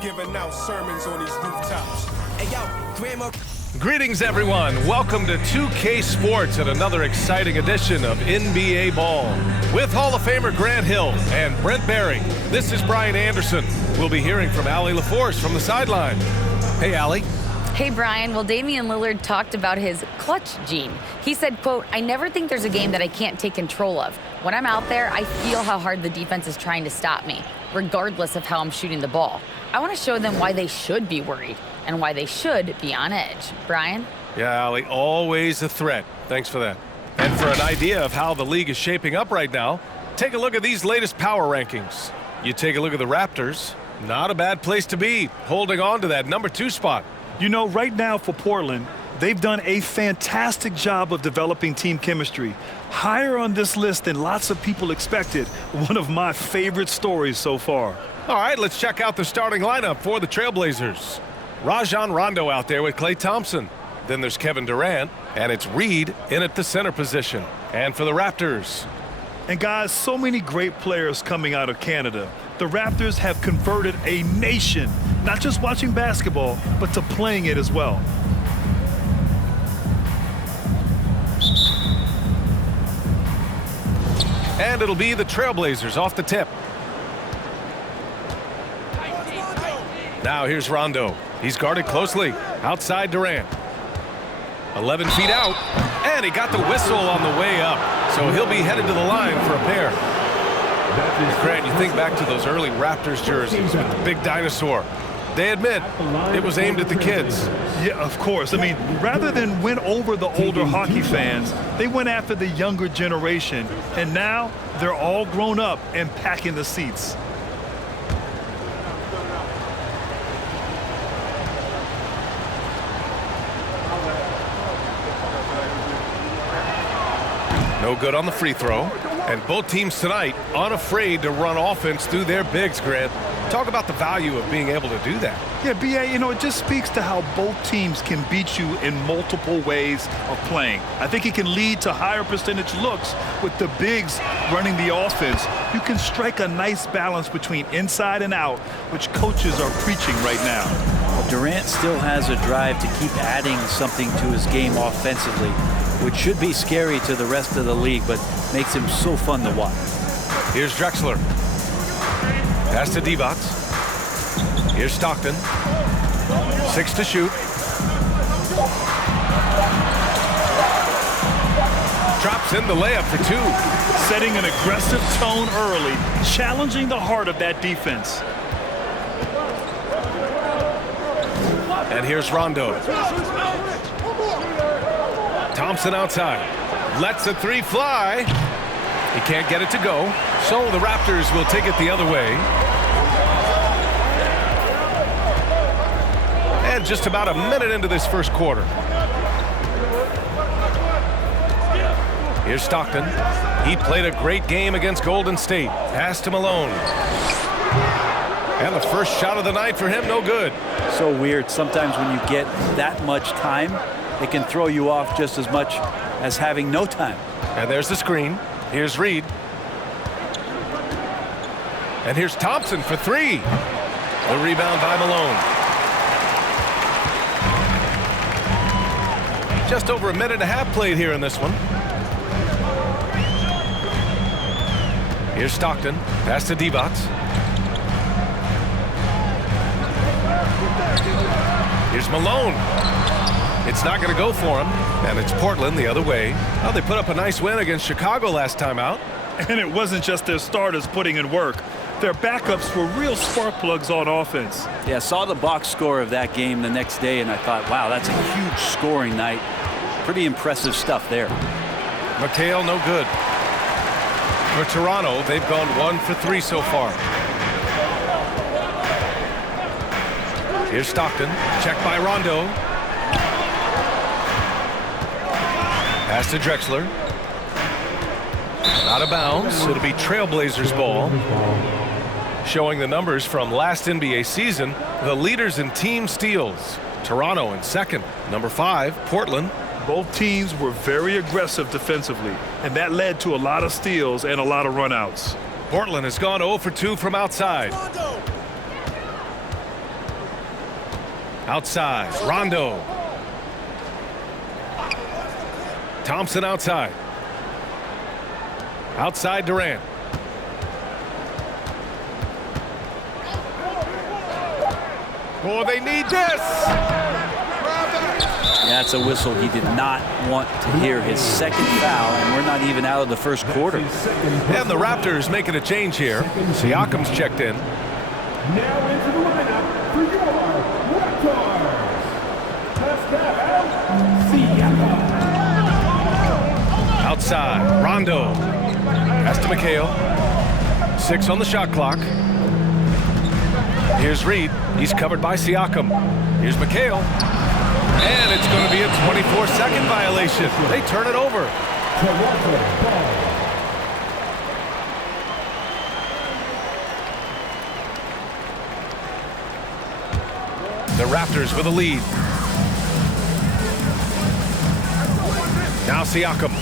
Giving out sermons on these rooftops. Hey, yo, Grandma. Greetings, everyone. Welcome to 2K Sports and another exciting edition of NBA Ball. With Hall of Famer Grant Hill and Brent Barry, this is Brian Anderson. We'll be hearing from Allie LaForce from the sideline. Hey, Allie. Hey, Brian. Well, Damian Lillard talked about his clutch gene. He said, quote, "I never think there's a game that I can't take control of. When I'm out there, I feel how hard the defense is trying to stop me, regardless of how I'm shooting the ball. I want to show them why they should be worried and why they should be on edge." Brian? Yeah, Allie, always a threat. Thanks for that. And for an idea of how the league is shaping up right now, take a look at these latest power rankings. You take a look at the Raptors, not a bad place to be, holding on to that number 2 spot. You know, right now for Portland, they've done a fantastic job of developing team chemistry. Higher on this list than lots of people expected. One of my favorite stories so far. All right, let's check out the starting lineup for the Trailblazers. Rajon Rondo out there with Klay Thompson. Then there's Kevin Durant, and it's Reed in at the center position. And for the Raptors. And guys, so many great players coming out of Canada. The Raptors have converted a nation, not just watching basketball, but to playing it as well. And it'll be the Trailblazers off the tip. Now here's Rondo. He's guarded closely. Outside Durant. 11 feet out. And he got the whistle on the way up. So he'll be headed to the line for a pair. Grant, you think back to those early Raptors jerseys with the big dinosaur. They admit it was aimed at the kids. Yeah, of course. I mean, rather than win over the older hockey fans, they went after the younger generation. And now they're all grown up and packing the seats. No good on the free throw. And both teams tonight unafraid to run offense through their bigs, Grant. Talk about the value of being able to do that. Yeah, B.A., you know, it just speaks to how both teams can beat you in multiple ways of playing. I think it can lead to higher percentage looks with the bigs running the offense. You can strike a nice balance between inside and out, which coaches are preaching right now. Durant still has a drive to keep adding something to his game offensively, which should be scary to the rest of the league, but makes him so fun to watch. Here's Drexler. Pass to Divac. Here's Stockton. 6 to shoot. Drops in the layup for 2. Setting an aggressive tone early, challenging the heart of that defense. And here's Rondo. Thompson outside. Lets a 3 fly. He can't get it to go. So the Raptors will take it the other way. And just about a minute into this first quarter. Here's Stockton. He played a great game against Golden State. Pass to Malone. And the first shot of the night for him, no good. So weird. Sometimes when you get that much time, it can throw you off just as much as having no time. And there's the screen. Here's Reed. And here's Thompson for 3. The rebound by Malone. Just over a minute and a half played here in this one. Here's Stockton. Pass to Divac. Here's Malone. It's not going to go for him, and it's Portland the other way. Well, they put up a nice win against Chicago last time out. And it wasn't just their starters putting in work. Their backups were real spark plugs on offense. Yeah, saw the box score of that game the next day, and I thought, wow, that's a huge scoring night. Pretty impressive stuff there. McHale, no good. For Toronto, they've gone 1 for 3 so far. Here's Stockton. Checked by Rondo. Pass to Drexler. Out of bounds. It'll be Trailblazers ball. Showing the numbers from last NBA season, the leaders in team steals. Toronto in second. Number 5, Portland. Both teams were very aggressive defensively, and that led to a lot of steals and a lot of runouts. Portland has gone 0 for 2 from outside. Outside, Rondo. Thompson outside. Outside, Durant. Oh, they need this. That's a whistle he did not want to hear. His second foul, and we're not even out of the first quarter. And the Raptors making a change here. Siakam's checked in. Now into the lineup for your Raptors. Pascal Siakam. Outside, Rondo. Pass to McHale. 6 on the shot clock. Here's Reed. He's covered by Siakam. Here's McHale. And it's going to be a 24-second violation. They turn it over. The Raptors with a lead. Now Siakam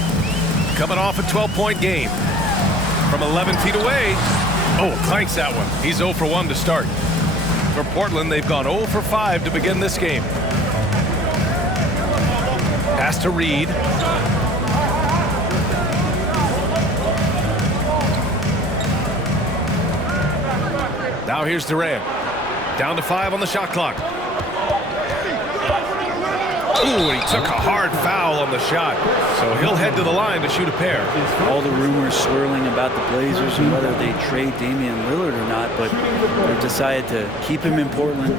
coming off a 12-point game. From 11 feet away. Oh, clanks that one. He's 0 for 1 to start. For Portland, they've gone 0 for 5 to begin this game. Pass to Reed. Now here's Durant. Down to 5 on the shot clock. Ooh, he took a hard foul on the shot. So he'll head to the line to shoot a pair. All the rumors swirling about the Blazers and whether they trade Damian Lillard or not, but they've decided to keep him in Portland,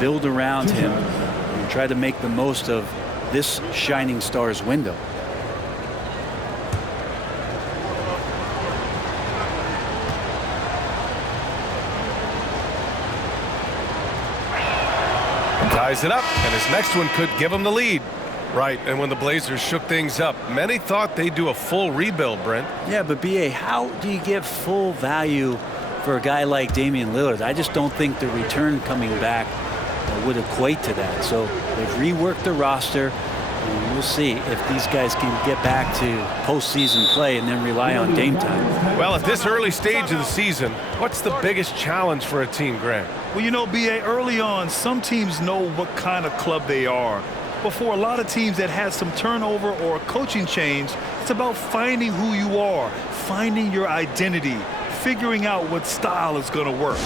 build around him, and try to make the most of this shining star's window. Ties it up, and his next one could give him the lead. Right, and when the Blazers shook things up, many thought they'd do a full rebuild, Brent. Yeah, but B.A., how do you get full value for a guy like Damian Lillard? I just don't think the return coming back would equate to that. So they've reworked the roster, and we'll see if these guys can get back to postseason play and then rely on Dame time. Well, at this early stage of the season, what's the biggest challenge for a team, Grant? Well, you know, B.A., early on, some teams know what kind of club they are. But for a lot of teams that had some turnover or a coaching change, it's about finding who you are, finding your identity, figuring out what style is going to work.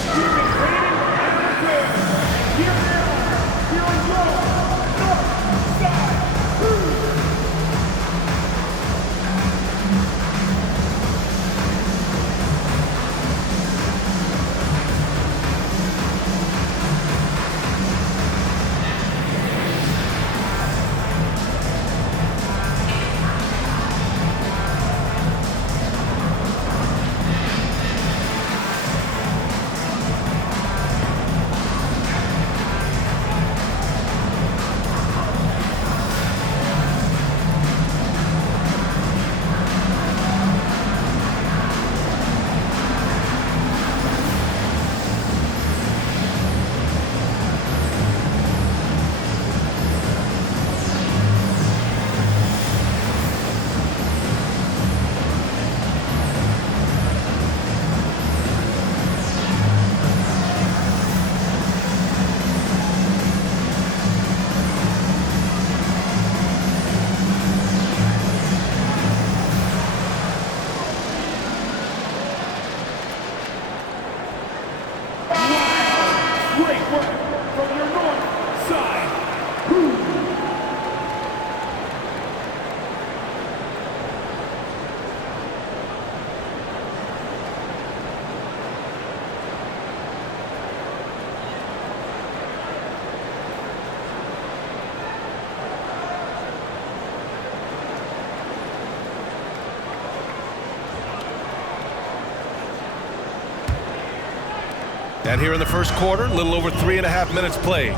And here in the first quarter, a little over 3.5 minutes played.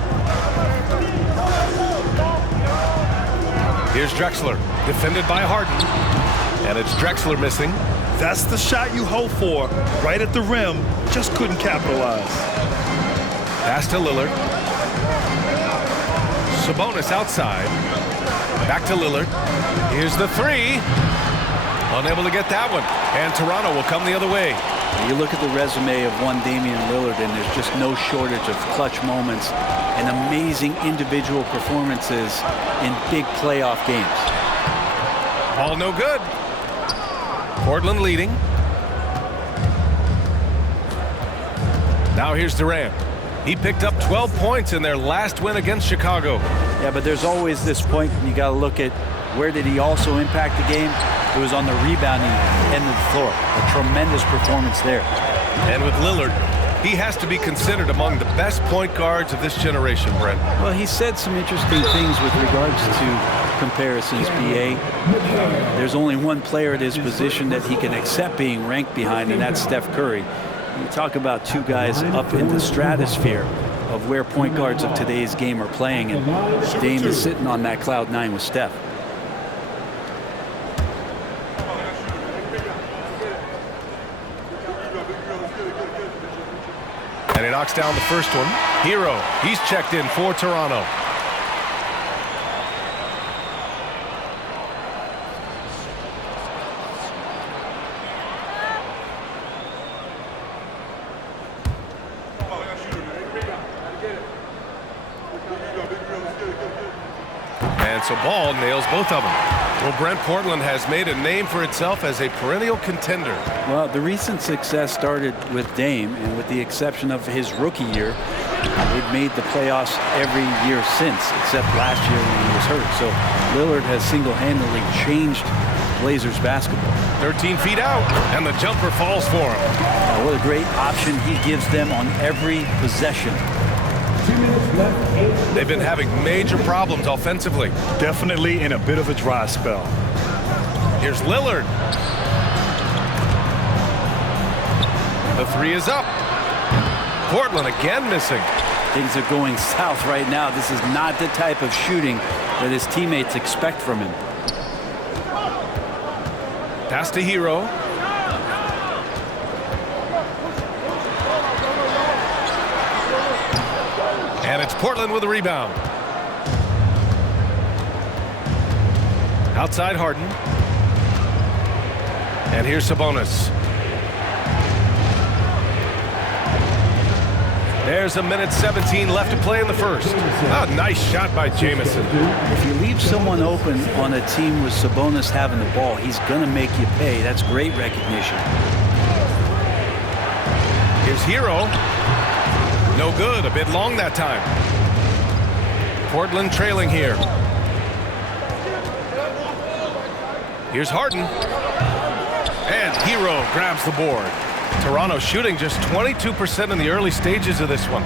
Here's Drexler, defended by Harden. And it's Drexler missing. That's the shot you hope for, right at the rim, just couldn't capitalize. Pass to Lillard. Sabonis outside. Back to Lillard. Here's the three. Unable to get that one. And Toronto will come the other way. You look at the resume of one Damian Lillard, and there's just no shortage of clutch moments and amazing individual performances in big playoff games. Ball no good. Portland leading. Now here's Durant. He picked up 12 points in their last win against Chicago. Yeah, but there's always this point you got to look at where did he also impact the game. It was on the rebounding end of the floor. A tremendous performance there. And with Lillard, he has to be considered among the best point guards of this generation, Brent. Well, he said some interesting things with regards to comparisons, BA. There's only one player at his position that he can accept being ranked behind, and that's Steph Curry. You talk about two guys up in the stratosphere of where point guards of today's game are playing, and Dame is sitting on that cloud nine with Steph. And he knocks down the first one. Hero, he's checked in for Toronto. And so Ball nails both of them. Well, Brent, Portland has made a name for itself as a perennial contender. Well, the recent success started with Dame, and with the exception of his rookie year, they've made the playoffs every year since, except last year when he was hurt. So Lillard has single-handedly changed Blazers basketball. 13 feet out, and the jumper falls for him. What a great option he gives them on every possession. 2 minutes left. They've been having major problems offensively. Definitely in a bit of a dry spell. Here's Lillard. The three is up. Portland again missing. Things are going south right now. This is not the type of shooting that his teammates expect from him. Pass to Hero. And it's Portland with a rebound. Outside Harden. And here's Sabonis. There's a minute 17 left to play in the first. A nice shot by Jamison. If you leave someone open on a team with Sabonis having the ball, he's going to make you pay. That's great recognition. Here's Hero. No good. A bit long that time. Portland trailing here. Here's Harden. And Hero grabs the board. Toronto shooting just 22% in the early stages of this one.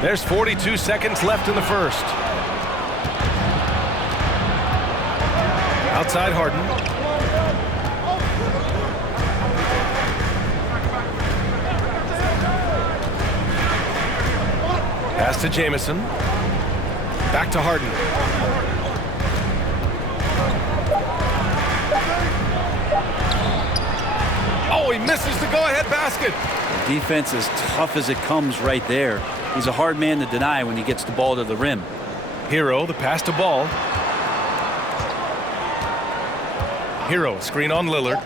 There's 42 seconds left in the first. Outside Harden. Pass to Jamison. Back to Harden. Oh, he misses the go-ahead basket. Defense is tough as it comes right there. He's a hard man to deny when he gets the ball to the rim. Hero, the pass to Ball. Hero, screen on Lillard.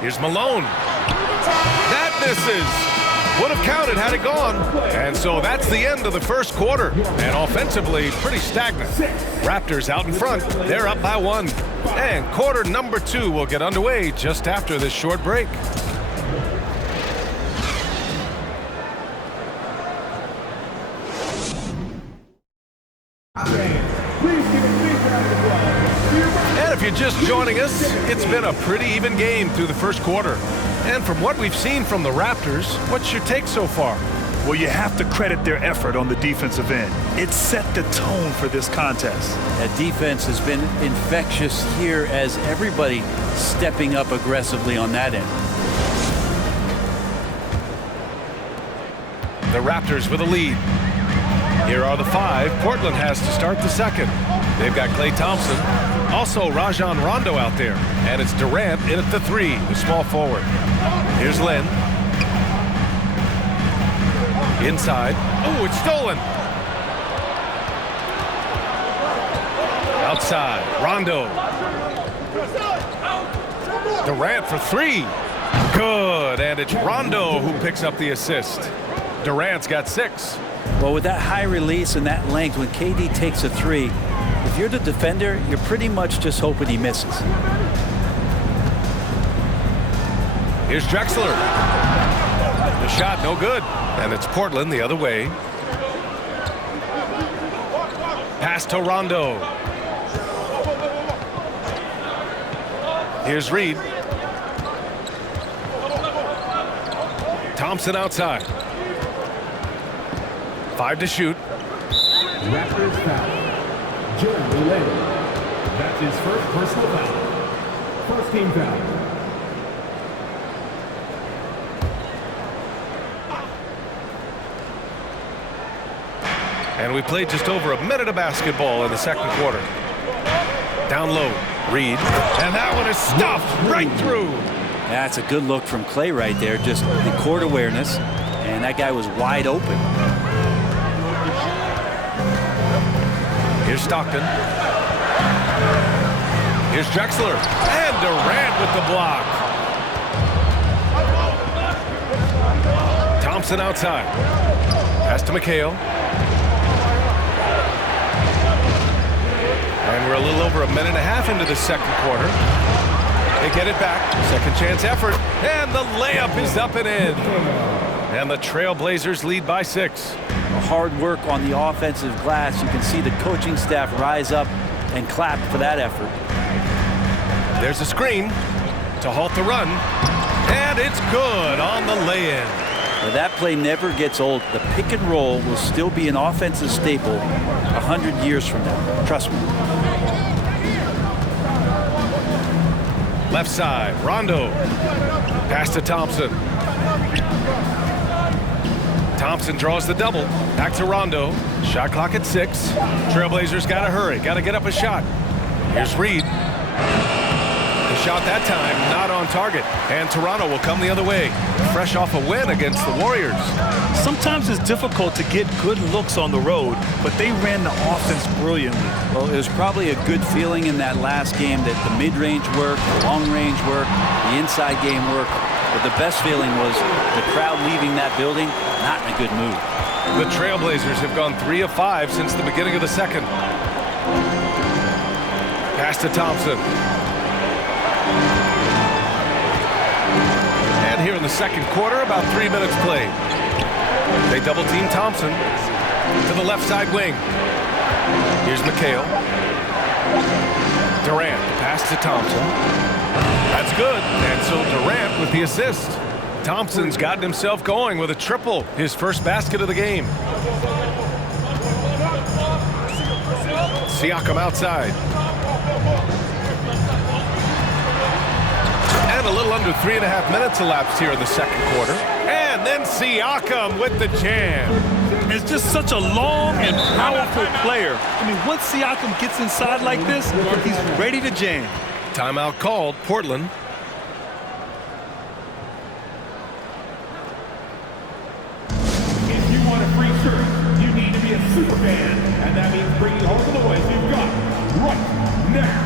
Here's Malone. That misses. Would have counted had it gone. And so that's the end of the first quarter. And offensively, pretty stagnant. Raptors out in front. They're up by 1. And quarter number 2 will get underway just after this short break. And if you're just joining us, it's been a pretty even game through the first quarter. And from what we've seen from the Raptors, what's your take so far? Well, you have to credit their effort on the defensive end. It set the tone for this contest. That defense has been infectious here as everybody stepping up aggressively on that end. The Raptors with a lead. Here are the 5. Portland has to start the second. They've got Klay Thompson. Also Rajon Rondo out there. And it's Durant in at the 3, the small forward. Here's Len. Inside. Oh, it's stolen. Outside. Rondo. Durant for three. Good, and it's Rondo who picks up the assist. Durant's got 6. Well, with that high release and that length, when KD takes a three, if you're the defender, you're pretty much just hoping he misses. Here's Drexler. The shot, no good. And it's Portland the other way. Pass to Rondo. Here's Reed. Thompson outside. 5 to shoot. Raptors foul. Jeremy Lin. That's his first personal foul. First team foul. And we played just over a minute of basketball in the second quarter. Down low, Reed. And that one is stuffed right through. That's a good look from Clay right there. Just the court awareness. And that guy was wide open. Here's Stockton. Here's Drexler. And Durant with the block. Thompson outside. Pass to McHale. And we're a little over a minute and a half into the second quarter. They get it back. Second chance effort. And the layup is up and in. And the Trailblazers lead by 6. Hard work on the offensive glass. You can see the coaching staff rise up and clap for that effort. There's a screen to halt the run. And it's good on the lay-in. Now, that play never gets old. The pick and roll will still be an offensive staple 100 years from now. Trust me. Left side, Rondo. Pass to Thompson. Thompson draws the double. Back to Rondo. Shot clock at 6. Trailblazers got to hurry. Got to get up a shot. Here's Reed. The shot that time not on target. And Toronto will come the other way. Fresh off a win against the Warriors. Sometimes it's difficult to get good looks on the road, but they ran the offense brilliantly. Well, it was probably a good feeling in that last game that the mid-range worked, the long-range worked, the inside game worked. But the best feeling was the crowd leaving that building not in a good mood. The Trailblazers have gone 3 of 5 since the beginning of the second. Pass to Thompson. And here in the second quarter, about 3 minutes played. They double-team Thompson to the left side wing. Here's McHale. Durant, pass to Thompson. That's good. And so Durant with the assist. Thompson's gotten himself going with a triple, his first basket of the game. Siakam outside. And a little under 3.5 minutes elapsed here in the second quarter. And then Siakam with the jam. It's just such a long and powerful player. I mean, once Siakam gets inside like this, he's ready to jam. Timeout called, Portland. If you want a free shirt, you need to be a super fan, and that means bringing all of the boys you've got right now.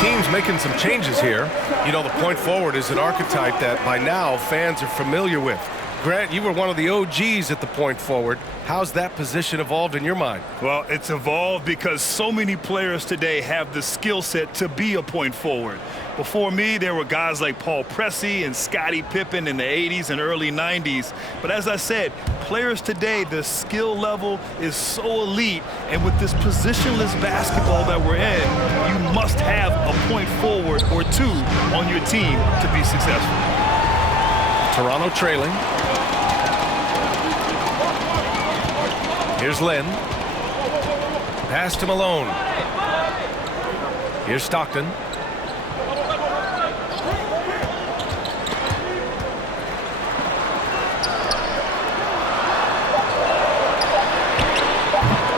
Teams making some changes here. You know, the point forward is an archetype that by now fans are familiar with. Grant, you were one of the OGs at the point forward. How's that position evolved in your mind? Well, it's evolved because so many players today have the skill set to be a point forward. Before me, there were guys like Paul Pressey and Scottie Pippen in the 80s and early 90s. But as I said, players today, the skill level is so elite. And with this positionless basketball that we're in, you must have a point forward or two on your team to be successful. Toronto trailing. Here's Lynn. Pass to Malone. Here's Stockton.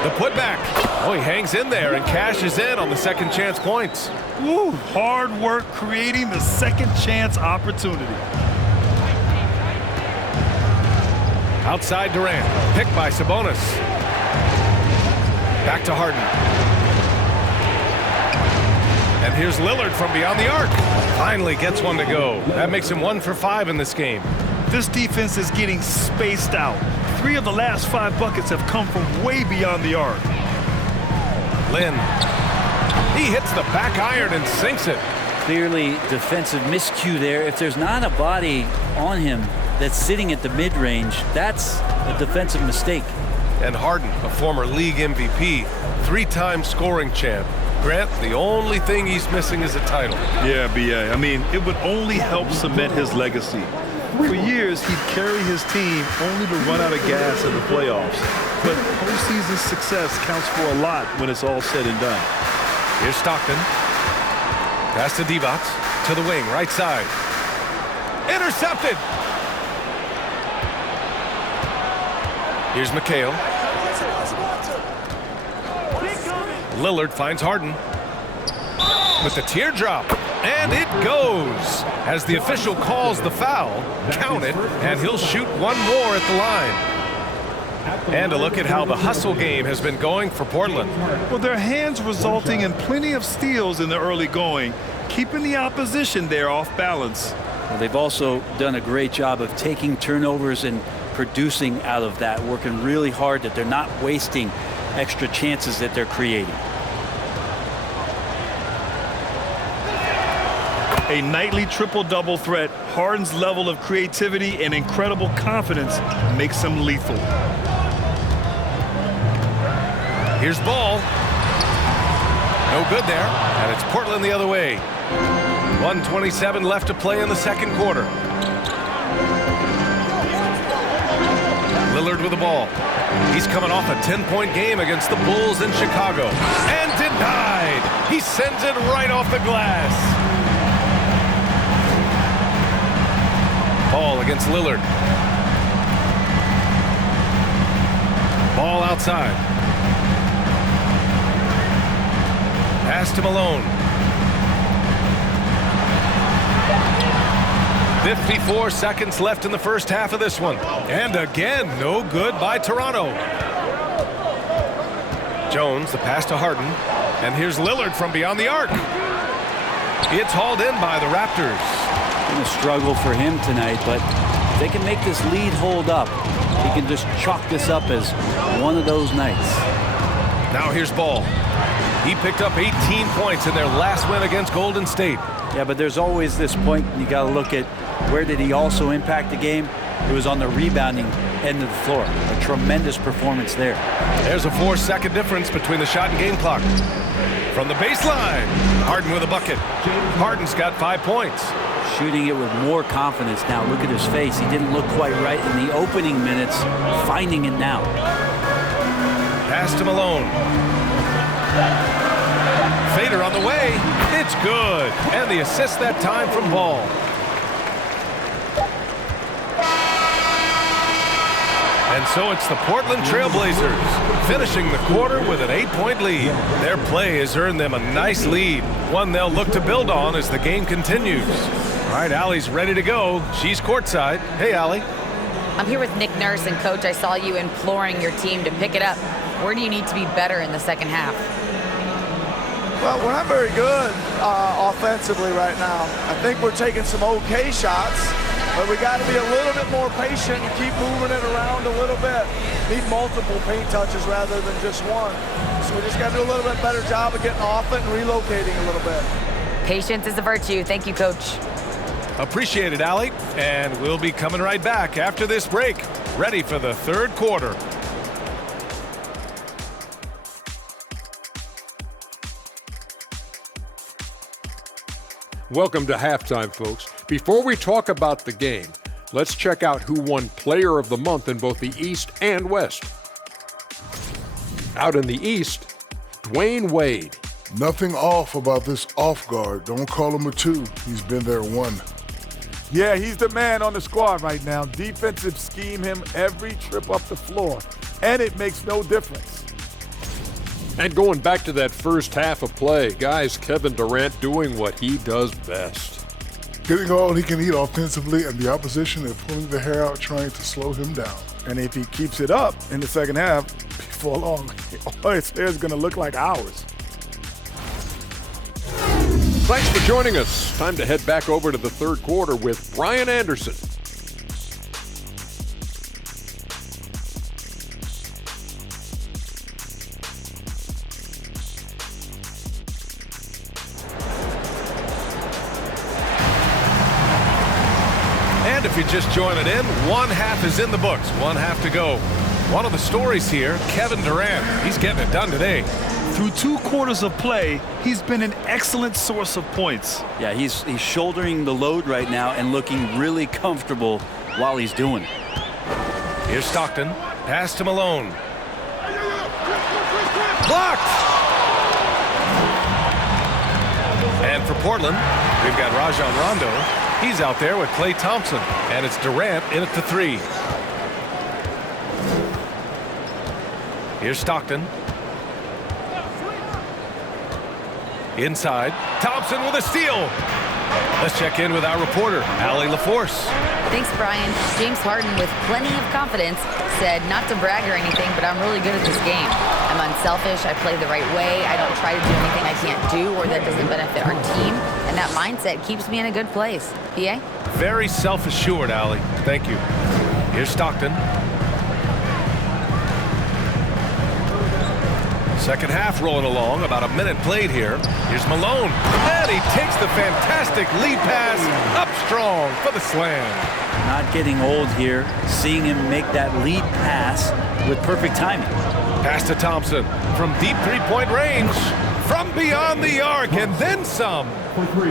The putback. Oh, he hangs in there and cashes in on the second chance points. Woo, hard work creating the second chance opportunity. Outside Durant. Picked by Sabonis. Back to Harden. And here's Lillard from beyond the arc. Finally gets one to go. That makes him 1 for 5 in this game. This defense is getting spaced out. 3 of the last 5 buckets have come from way beyond the arc. Lynn. He hits the back iron and sinks it. Clearly defensive miscue there. If there's not a body on him that's sitting at the mid-range, that's a defensive mistake. And Harden, a former league MVP, 3-time scoring champ. Grant, the only thing he's missing is a title. Yeah, B.A. I mean, it would only help cement his legacy. For years, he'd carry his team only to run out of gas in the playoffs. But postseason success counts for a lot when it's all said and done. Here's Stockton. Pass to Divac. To the wing, right side. Intercepted. Here's McHale. Lillard finds Harden with the teardrop, and it goes. As the official calls the foul, count it, and he'll shoot one more at the line. And a look at how the hustle game has been going for Portland. Well, their hands resulting in plenty of steals in the early going, keeping the opposition there off balance. Well, they've also done a great job of taking turnovers and producing out of that, working really hard that they're not wasting extra chances that they're creating. A nightly triple-double threat, Harden's level of creativity and incredible confidence makes him lethal. Here's Ball. No good there, and it's Portland the other way. 1:27 left to play in the second quarter. Lillard with the ball. He's coming off a 10-point game against the Bulls in Chicago. And denied. He sends it right off the glass. Ball against Lillard. Ball outside. Pass to Malone. 54 seconds left in the first half of this one. And again, no good by Toronto. Jones, the pass to Harden. And here's Lillard from beyond the arc. It's hauled in by the Raptors. Going to struggle for him tonight, but if they can make this lead hold up, he can just chalk this up as one of those nights. Now here's Ball. He picked up 18 points in their last win against Golden State. Yeah, but there's always this point you got to look at where did he also impact the game. It was on the rebounding end of the floor. A tremendous performance there. There's a 4-second difference between the shot and game clock. From the baseline, Harden with a bucket. Harden's got 5 points. Shooting it with more confidence now. Look at his face. He didn't look quite right in the opening minutes. Finding it now. Pass to Malone. Fader on the way. It's good. And the assist that time from Ball. And so it's the Portland Trailblazers finishing the quarter with an 8-point lead. Their play has earned them a nice lead, one they'll look to build on as the game continues. All right, Allie's ready to go. She's courtside. Hey, Allie. I'm here with Nick Nurse, and Coach, I saw you imploring your team to pick it up. Where do you need to be better in the second half? Well, we're not very good offensively right now. I think we're taking some okay shots, But we got to be a little bit more patient and keep moving it around a little bit. Need multiple paint touches rather than just one. So we just got to do a little bit better job of getting off it and relocating a little bit. Patience is a virtue. Thank you, Coach. Appreciate it, Allie. And we'll be coming right back after this break. Ready for the third quarter. Welcome to halftime, folks. Before we talk about the game, let's check out who won Player of the Month in both the East and West. Out in the East, Dwayne Wade. Nothing off about this off guard. Don't call him a 2. He's been there 1. Yeah, he's the man on the squad right now. Defensive scheme him every trip up the floor, and it makes no difference. And going back to that first half of play, guys, Kevin Durant doing what he does best. Getting all he can eat offensively, and the opposition is pulling their hair out trying to slow him down. And if he keeps it up in the second half, before long, all his hair is going to look like ours. Thanks for joining us. Time to head back over to the third quarter with Brian Anderson. And if you're just joining in, one half is in the books, one half to go. One of the stories here, Kevin Durant. He's getting it done today. Through 2 quarters of play, he's been an excellent source of points. Yeah, he's shouldering the load right now and looking really comfortable while he's doing it. Here's Stockton. Pass to Malone. Blocked! And for Portland, we've got Rajon Rondo. He's out there with Klay Thompson. And it's Durant in at the 3. Here's Stockton. Inside. Thompson with a steal. Let's check in with our reporter, Allie LaForce. Thanks, Brian. James Harden, with plenty of confidence, said not to brag or anything, but I'm really good at this game. I'm unselfish. I play the right way. I don't try to do anything I can't do or that doesn't benefit our team. And that mindset keeps me in a good place. PA? Very self-assured, Allie. Thank you. Here's Stockton. Second half rolling along, about a minute played here. Here's Malone, and he takes the fantastic lead pass up strong for the slam. Not getting old here, seeing him make that lead pass with perfect timing. Pass to Thompson from deep three-point range, from beyond the arc, and then some.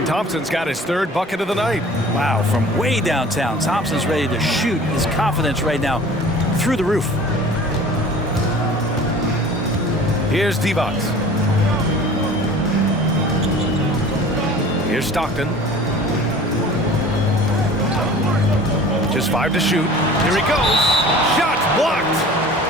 Thompson's got his 3rd bucket of the night. Wow, from way downtown, Thompson's ready to shoot. His confidence right now through the roof. Here's Divac. Here's Stockton. Just 5 to shoot. Here he goes. Shot blocked.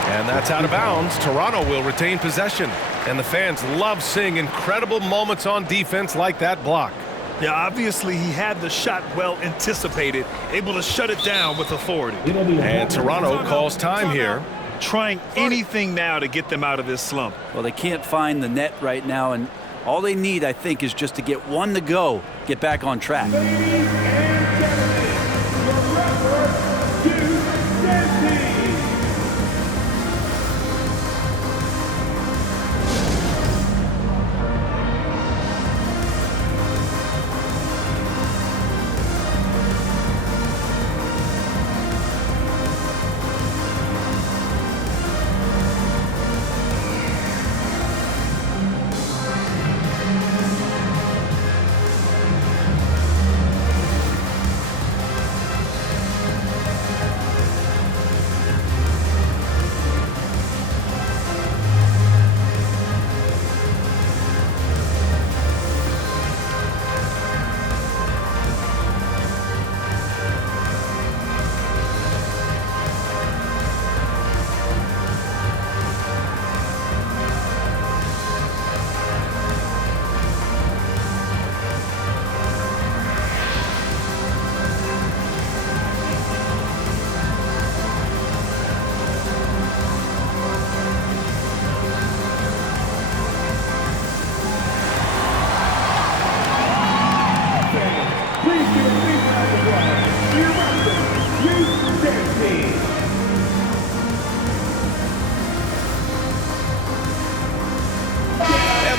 And that's out of bounds. Toronto will retain possession. And the fans love seeing incredible moments on defense like that block. Yeah, obviously he had the shot well anticipated, able to shut it down with authority. And Toronto calls time here. Trying anything now to get them out of this slump. Well, they can't find the net right now, and all they need, I think, is just to get one to go, get back on track.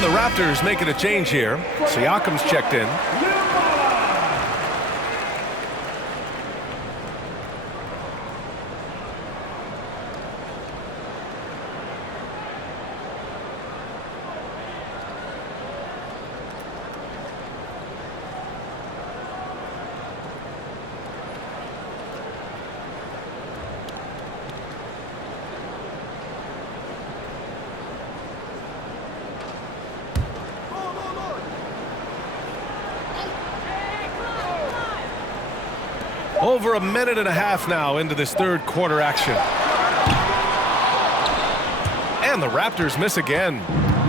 the Raptors making a change here. Siakam's checked in. Over a minute and a half now into this third quarter action. And the Raptors miss again.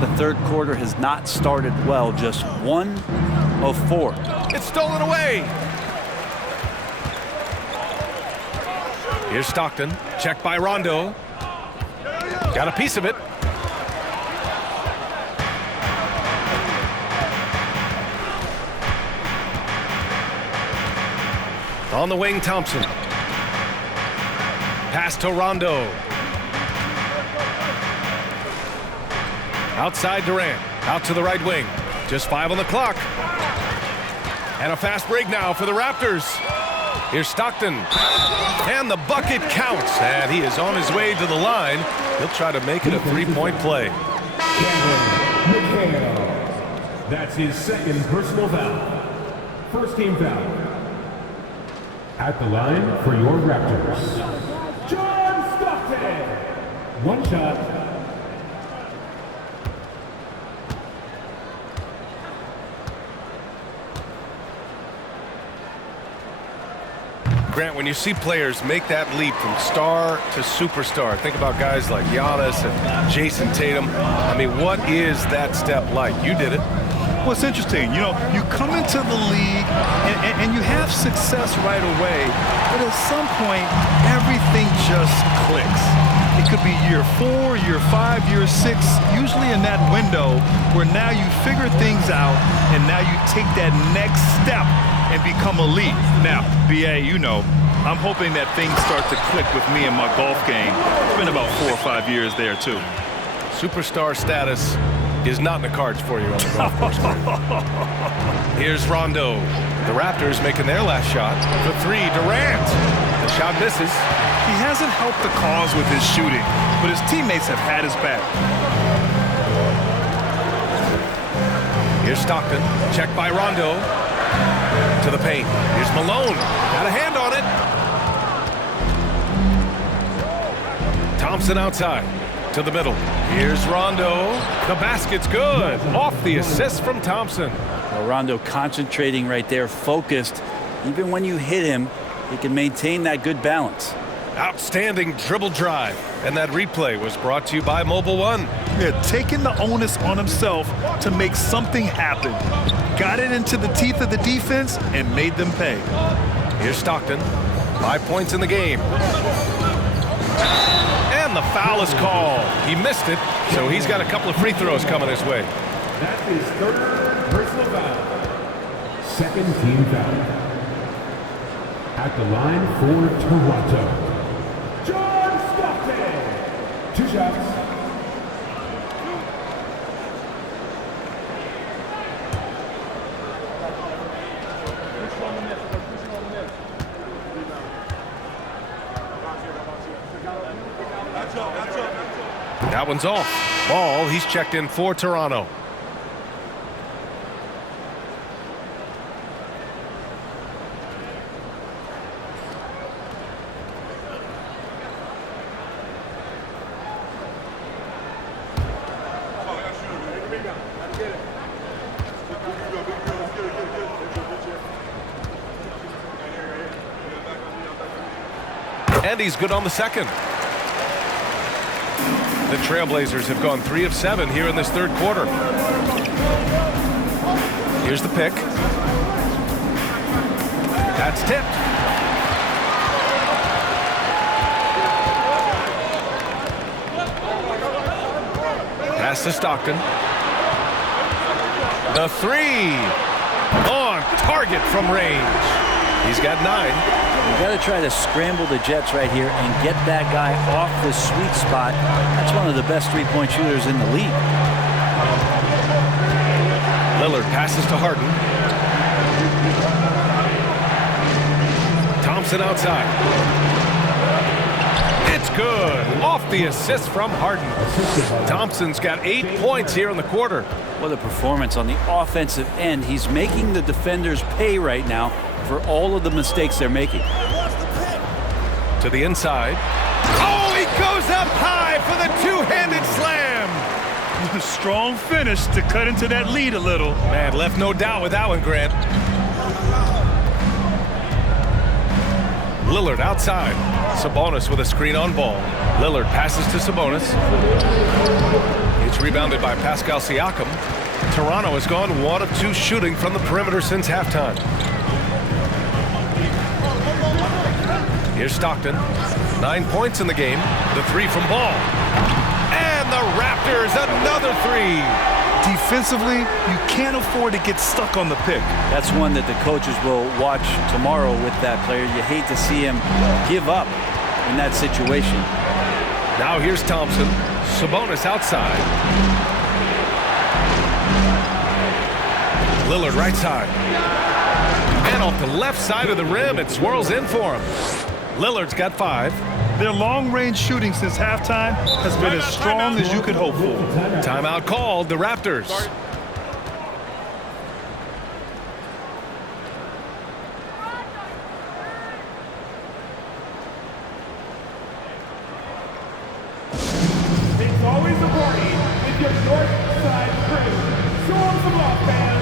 The third quarter has not started well, just 1 of 4. It's stolen away. Here's Stockton, checked by Rondo. Got a piece of it. On the wing, Thompson. Pass to Rondo. Outside Durant. Out to the right wing. Just 5 on the clock. And a fast break now for the Raptors. Here's Stockton. And the bucket counts. And he is on his way to the line. He'll try to make it a three-point play. That's his second personal foul. First team foul. At the line for your Raptors, John Stockton. One shot. Grant, when you see players make that leap from star to superstar, think about guys like Giannis and Jason Tatum. I mean, what is that step like? You did it. Well, it's interesting. You know, you come into the league and you have success right away, but at some point, everything just clicks. It could be year 4, year 5, year 6, usually in that window where now you figure things out and now you take that next step and become elite. Now, BA, you know, I'm hoping that things start to click with me and my golf game. It's been about 4 or 5 years there, too. Superstar status is not in the cards for you on the golf course. Here's Rondo. The Raptors making their last shot. For 3, Durant. The shot misses. He hasn't helped the cause with his shooting, but his teammates have had his back. Here's Stockton. Checked by Rondo. To the paint. Here's Malone. Got a hand on it. Thompson outside. To the middle. Here's Rondo. The basket's good. Off the assist from Thompson. Well, Rondo concentrating right there, focused. Even when you hit him, he can maintain that good balance. Outstanding dribble drive. And that replay was brought to you by Mobile One. Yeah, taking the onus on himself to make something happen. Got it into the teeth of the defense and made them pay. Here's Stockton. 5 points in the game. And the foul is called. He missed it, so he's got a couple of free throws coming his way. That is third personal foul. Second team foul. At the line for Toronto, John Stockton. 2 shots. That one's off. Ball, he's checked in for Toronto. And he's good on the second. The Trailblazers have gone 3 of 7 here in this third quarter. Here's the pick. That's tipped. Pass to Stockton. The 3 on target from range. He's got 9. You got to try to scramble the Jets right here and get that guy off the sweet spot. That's one of the best three-point shooters in the league. passes to Harden. Thompson outside. It's good. Off the assist from Harden. Thompson's got 8 points here in the quarter. What a performance on the offensive end. He's making the defenders pay right now for all of the mistakes they're making. To the inside. Oh, he goes up high for the two-handed slam. Strong finish to cut into that lead a little. Man, left no doubt with that one, Grant. Lillard outside. Sabonis with a screen on ball. Lillard passes to Sabonis. It's rebounded by Pascal Siakam. Toronto has gone 1 of 2 shooting from the perimeter since halftime. Here's Stockton. 9 points in the game. The 3 from Ball. And the Raptors, another 3. Defensively, you can't afford to get stuck on the pick. That's one that the coaches will watch tomorrow with that player. You hate to see him give up in that situation. Now here's Thompson. Sabonis outside. Lillard right side. And off the left side of the rim, it swirls in for him. Lillard's got 5. Their long-range shooting since halftime has been as strong as you could hope for. Timeout called, the Raptors. It's always a party with your North Side crew. Show them some love, fans.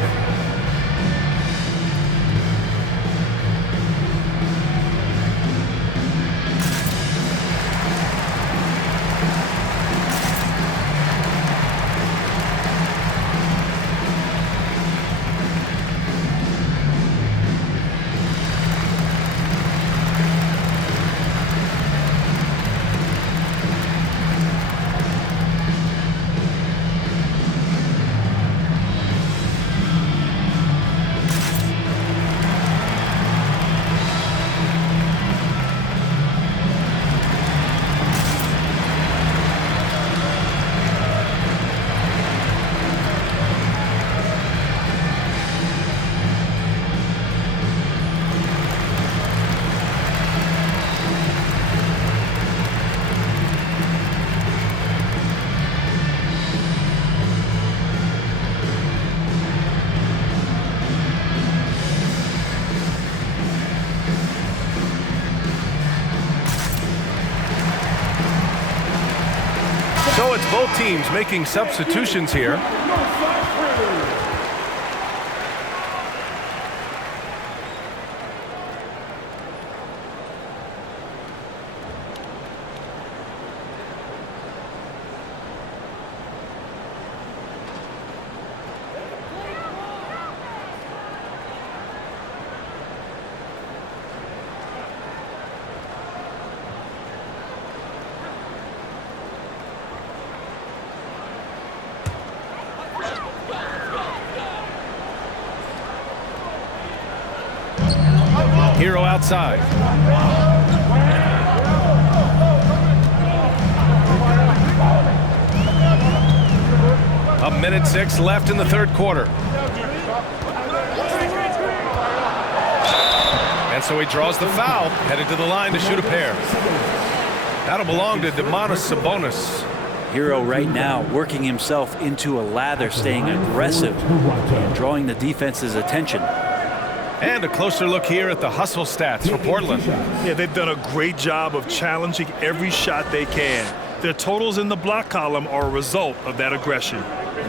So it's both teams making substitutions here. Hero outside. A minute 6 left in the third quarter. And so he draws the foul, headed to the line to shoot a pair. That'll belong to Domantas Sabonis. Hero right now working himself into a lather, staying aggressive and drawing the defense's attention. And a closer look here at the hustle stats for Portland. Yeah, they've done a great job of challenging every shot they can. Their totals in the block column are a result of that aggression.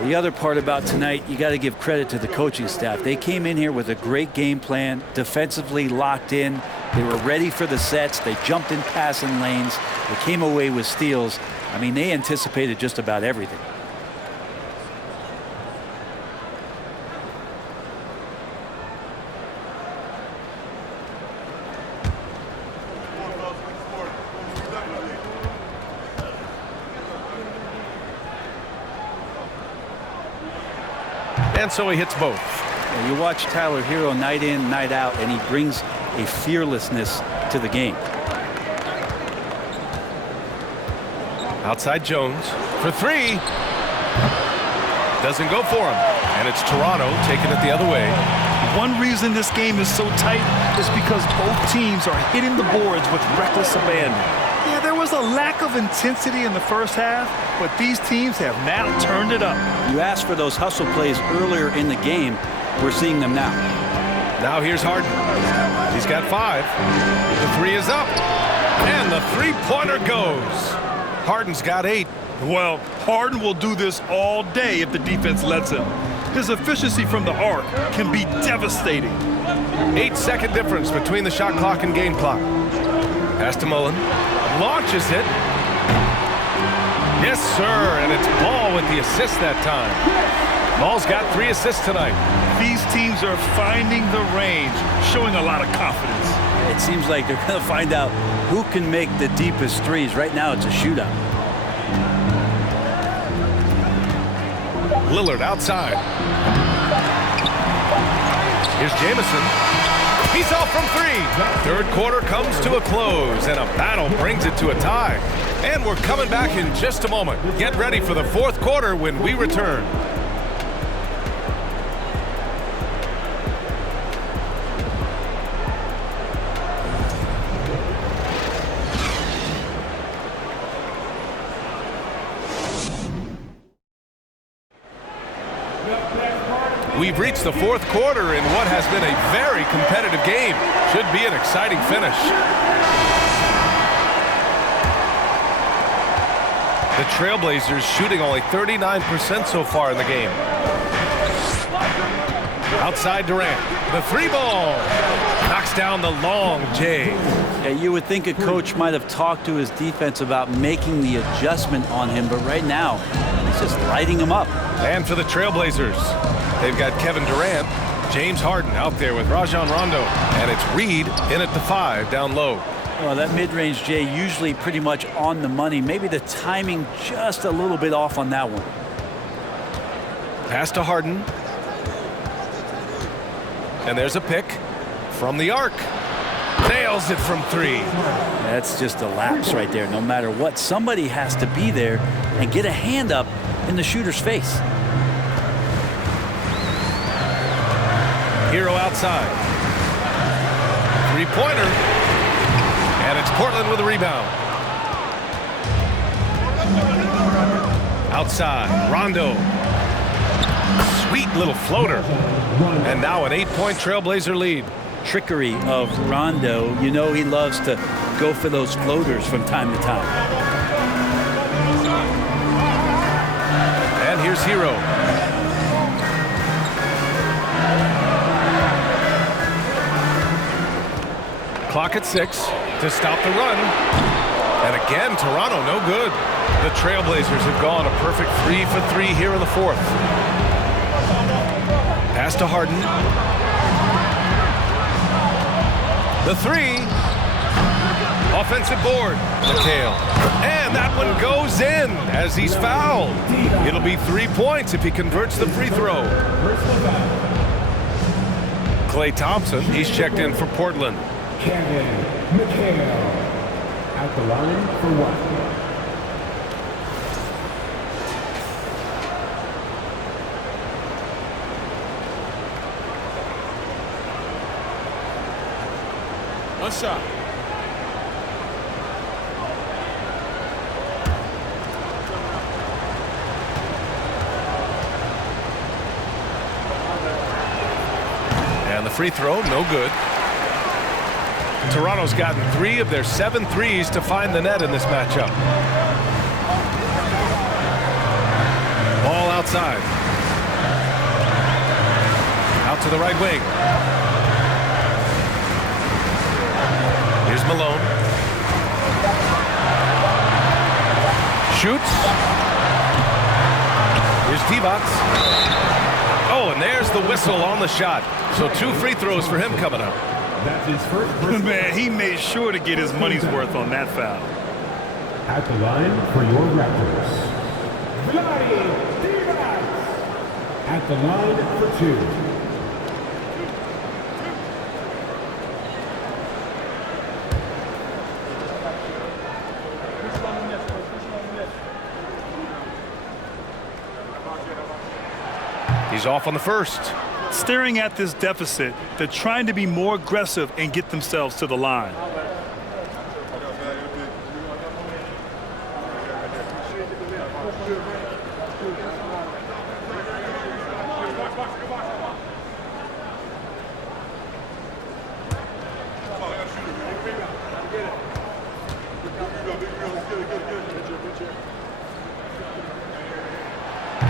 The other part about tonight, you got to give credit to the coaching staff. They came in here with a great game plan, defensively locked in. They were ready for the sets. They jumped in passing lanes. They came away with steals. I mean, they anticipated just about everything. And so he hits both. Well, you watch Tyler Hero night in, night out, and he brings a fearlessness to the game. Outside Jones for 3. Doesn't go for him. And it's Toronto taking it the other way. One reason this game is so tight is because both teams are hitting the boards with reckless abandon. Yeah, there was a lack of intensity in the first half, but these teams have now turned it up. You asked for those hustle plays earlier in the game. We're seeing them now. Now here's Harden. He's got 5. The 3 is up. And the three-pointer goes. Harden's got 8. Well, Harden will do this all day if the defense lets him. His efficiency from the arc can be devastating. 8-second difference between the shot clock and game clock. Pass to Mullen. Launches it. Yes, sir. And it's Ball with the assist that time. Ball's got 3 assists tonight. These teams are finding the range, showing a lot of confidence. It seems like they're going to find out who can make the deepest threes. Right now, it's a shootout. Lillard outside. Here's Jamison. He's off from 3. Third quarter comes to a close, and a battle brings it to a tie. And we're coming back in just a moment. Get ready for the fourth quarter when we return. We've reached the fourth quarter in what has been a very competitive game. Should be an exciting finish. The Trailblazers shooting only 39% so far in the game. Outside Durant. The 3-ball. Knocks down the long J. Yeah, you would think a coach might have talked to his defense about making the adjustment on him, but right now, he's just lighting him up. And for the Trailblazers, they've got Kevin Durant, James Harden out there with Rajon Rondo, and it's Reed in at the 5 down low. Well, that mid-range J usually pretty much on the money. Maybe the timing just a little bit off on that one. Pass to Harden. And there's a pick from the arc. Nails it from 3. That's just a lapse right there. No matter what, somebody has to be there and get a hand up in the shooter's face. Hero outside. 3-pointer. And it's Portland with a rebound. Outside. Rondo. Sweet little floater. And now an 8-point Trailblazer lead. Trickery of Rondo. You know he loves to go for those floaters from time to time. And here's Hero. Clock at 6 to stop the run. And again, Toronto no good. The Trailblazers have gone a perfect 3 for 3 here in the fourth. Pass to Harden. The 3. Offensive board. McHale. And that one goes in as he's fouled. It'll be 3 points if he converts the free throw. Klay Thompson, he's checked in for Portland. Kevin McHale at the line for 1. One shot. And the free throw, no good. Toronto's gotten 3 of their 7 threes to find the net in this matchup. Ball outside. Out to the right wing. Here's Malone. Shoots. Here's Divac. Oh, and there's the whistle on the shot. So 2 free throws for him coming up. That's his first. Man, he made sure to get his money's worth on that foul. At the line for your Raptors, Divac. At the line for 2. He's off on the first. Staring at this deficit, they're trying to be more aggressive and get themselves to the line.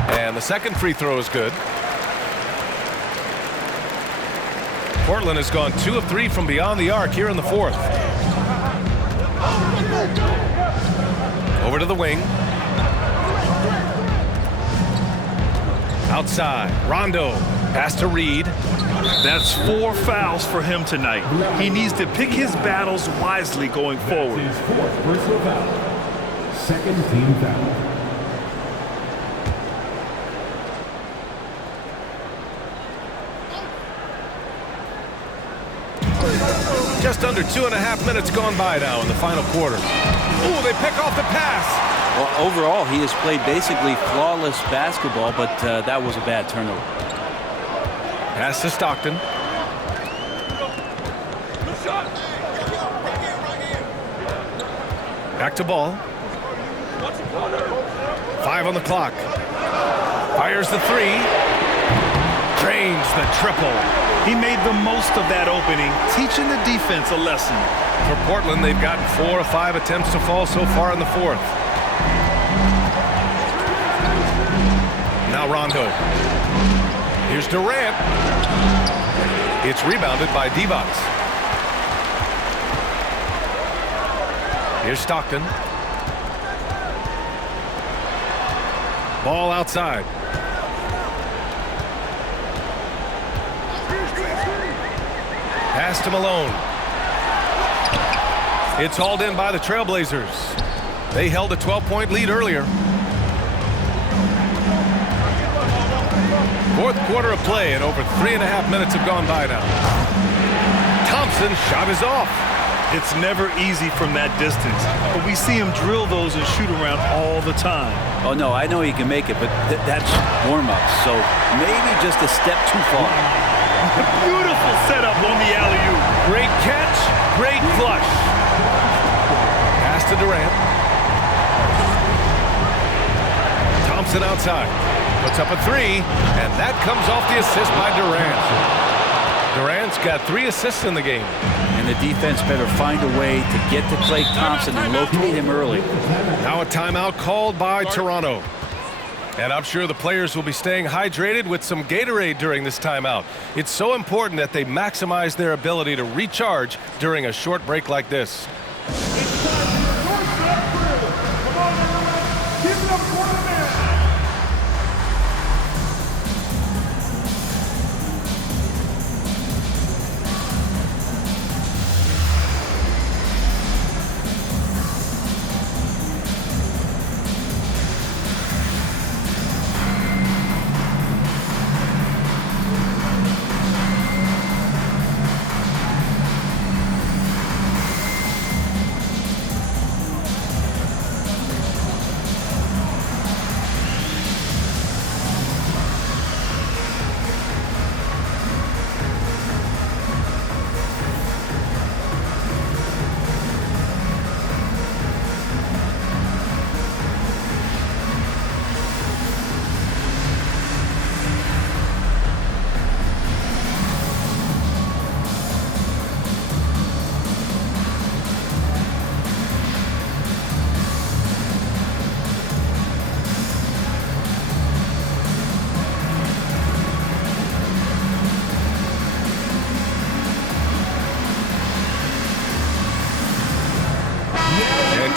And the second free throw is good. Portland has gone 2 of 3 from beyond the arc here in the fourth. Over to the wing. Outside, Rondo. Pass to Reed. That's 4 fouls for him tonight. He needs to pick his battles wisely going forward. His fourth personal foul. Second team foul. Just under 2.5 minutes gone by now in the final quarter. Ooh, they pick off the pass. Well, overall, he has played basically flawless basketball, but that was a bad turnover. Pass to Stockton. Back to Ball. 5 on the clock. Fires the 3. Drains the triple. He made the most of that opening, teaching the defense a lesson. For Portland, they've gotten 4 of 5 attempts to fall so far in the fourth. Now Rondo. Here's Durant. It's rebounded by Divac. Here's Stockton. Ball outside. Pass to Malone. It's hauled in by the Trailblazers. They held a 12-point lead earlier. Fourth quarter of play, and over 3.5 minutes have gone by now. Thompson's shot is off. It's never easy from that distance, but we see him drill those and shoot around all the time. Oh, no, I know he can make it, but that's warm-up, so maybe just a step too far. Beautiful setup on the alley-oop. Great catch, great flush. Pass to Durant. Thompson outside. Puts up a 3, and that comes off the assist by Durant. Durant's got 3 assists in the game. And the defense better find a way to get to Klay Thompson and locate him early. Now a timeout called by Toronto. And I'm sure the players will be staying hydrated with some Gatorade during this timeout. It's so important that they maximize their ability to recharge during a short break like this.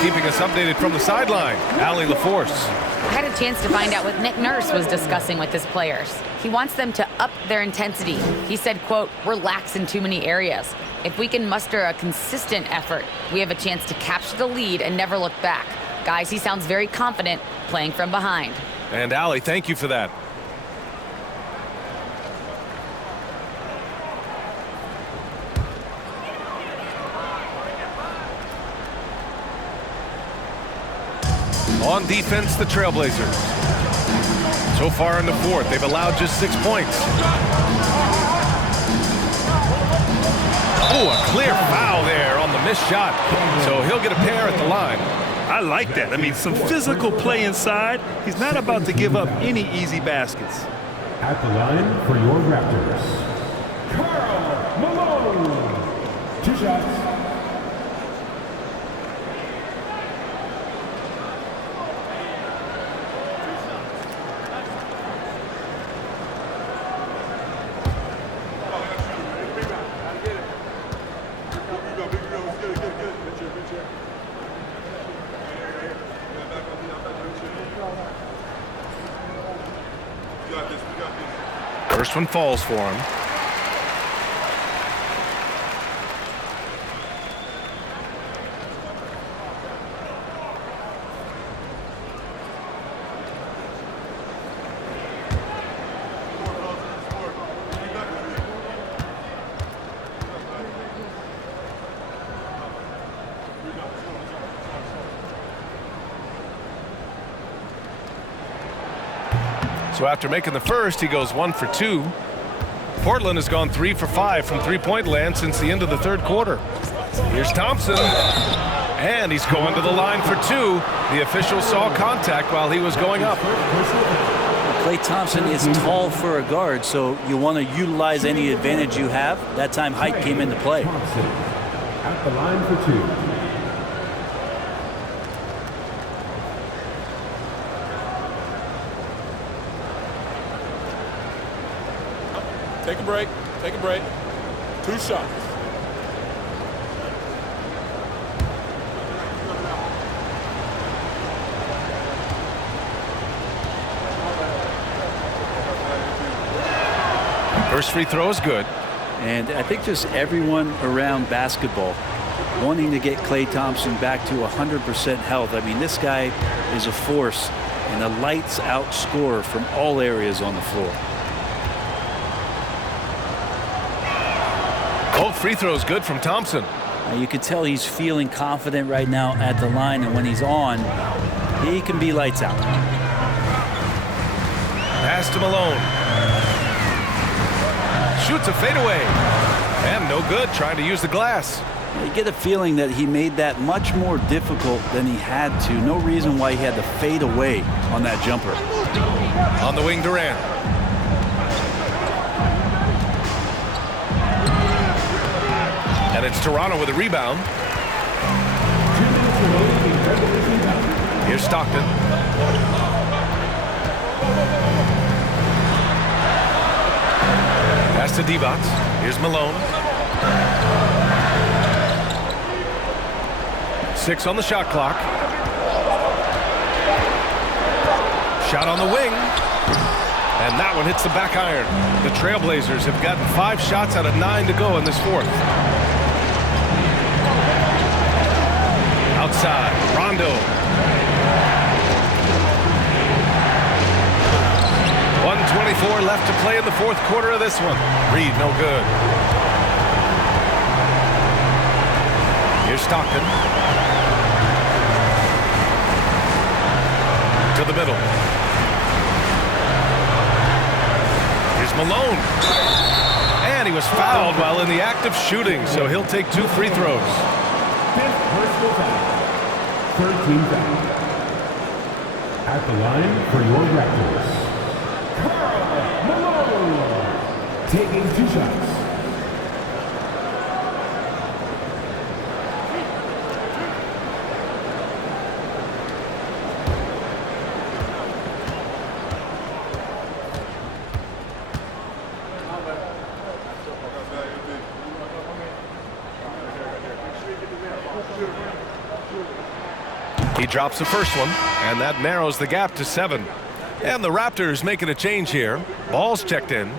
Keeping us updated from the sideline, Allie LaForce. I had a chance to find out what Nick Nurse was discussing with his players. He wants them to up their intensity. He said, quote, "We're lax in too many areas. If we can muster a consistent effort, we have a chance to capture the lead and never look back." Guys, he sounds very confident playing from behind. And Allie, thank you for that. On defense, the Trailblazers. So far in the fourth, they've allowed just 6 points. Oh, a clear foul there on the missed shot. So he'll get a pair at the line. I like that. I mean, some physical play inside. He's not about to give up any easy baskets. At the line for your Raptors, Karl Malone. 2 shots. First one falls for him. So after making the first, he goes 1 for 2. Portland has gone 3 for 5 from three-point land since the end of the third quarter. Here's Thompson, and he's going to the line for 2. The official saw contact while he was going up. Klay Thompson is tall for a guard, so you want to utilize any advantage you have. That time height came into play. Thompson at the line for 2. Take a break. Take a break. 2 shots. First free throw is good. And I think just everyone around basketball wanting to get Klay Thompson back to 100% health. I mean, this guy is a force and a lights-out scorer from all areas on the floor. Both free throws good from Thompson. You can tell he's feeling confident right now at the line, and when he's on, he can be lights out. Pass to Malone. Shoots a fadeaway. And no good, trying to use the glass. You get a feeling that he made that much more difficult than he had to. No reason why he had to fade away on that jumper. On the wing, Durant. And it's Toronto with a rebound. Here's Stockton. Pass to Divac. Here's Malone. 6 on the shot clock. Shot on the wing. And that one hits the back iron. The Trailblazers have gotten 5 shots out of 9 to go in this fourth. Outside, Rondo. 1:24 left to play in the fourth quarter of this one. Reed, no good. Here's Stockton. To the middle. Here's Malone. And he was fouled while in the act of shooting, so he'll take 2 free throws. 5th personal foul. 13 foul. At the line for your Raptors, Karl Malone. Taking 2 shots. He drops the first one, and that narrows the gap to 7. And the Raptors making a change here. Ball's checked in.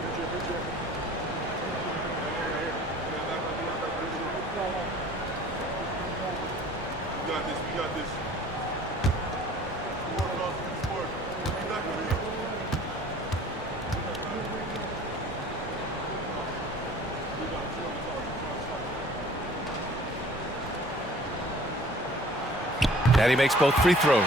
And he makes both free throws.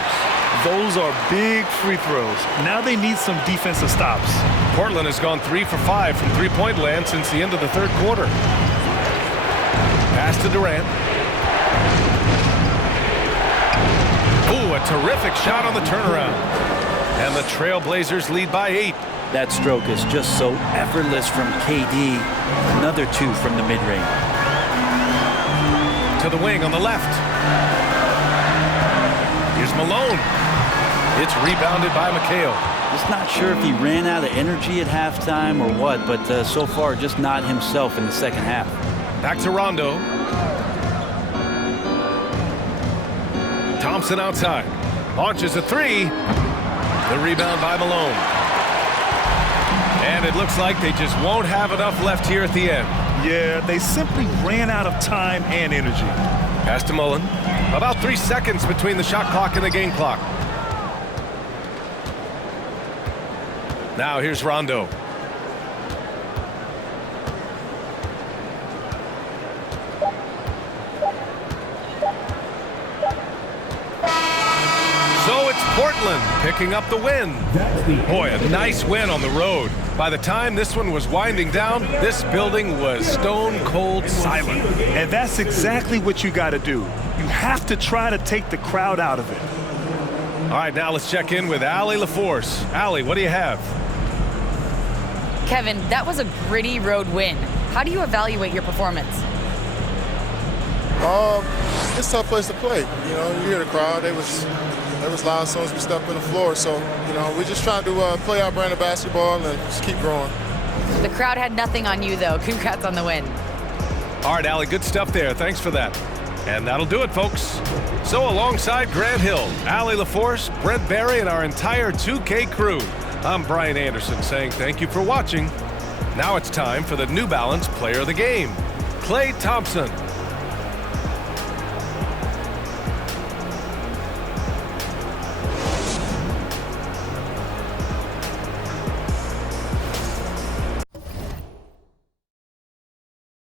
Those are big free throws. Now they need some defensive stops. Portland has gone 3 for 5 from three-point land since the end of the third quarter. Pass to Durant. Ooh, a terrific shot on the turnaround. And the Trailblazers lead by 8. That stroke is just so effortless from KD. Another 2 from the mid-range. To the wing on the left. Here's Malone. It's rebounded by McHale. Just not sure if he ran out of energy at halftime or what, but so far just not himself in the second half. Back to Rondo. Thompson outside. Launches a 3. The rebound by Malone. And it looks like they just won't have enough left here at the end. Yeah, they simply ran out of time and energy. Pass to Mullen. About 3 seconds between the shot clock and the game clock. Now here's Rondo. So it's Portland picking up the win. Boy, a nice win on the road. By the time this one was winding down, this building was stone cold silent. And that's exactly what you got to do. You have to try to take the crowd out of it. All right, now let's check in with Allie LaForce. Allie, what do you have? Kevin, that was a gritty road win. How do you evaluate your performance? It's a tough place to play. You know, you hear the crowd. They was loud as soon as we stepped in the floor. So, you know, we just trying to play our brand of basketball and just keep growing. The crowd had nothing on you, though. Congrats on the win. All right, Allie, good stuff there. Thanks for that. And that'll do it, folks. So alongside Grant Hill, Allie LaForce, Brent Barry, and our entire 2K crew, I'm Brian Anderson saying thank you for watching. Now it's time for the New Balance Player of the Game, Klay Thompson.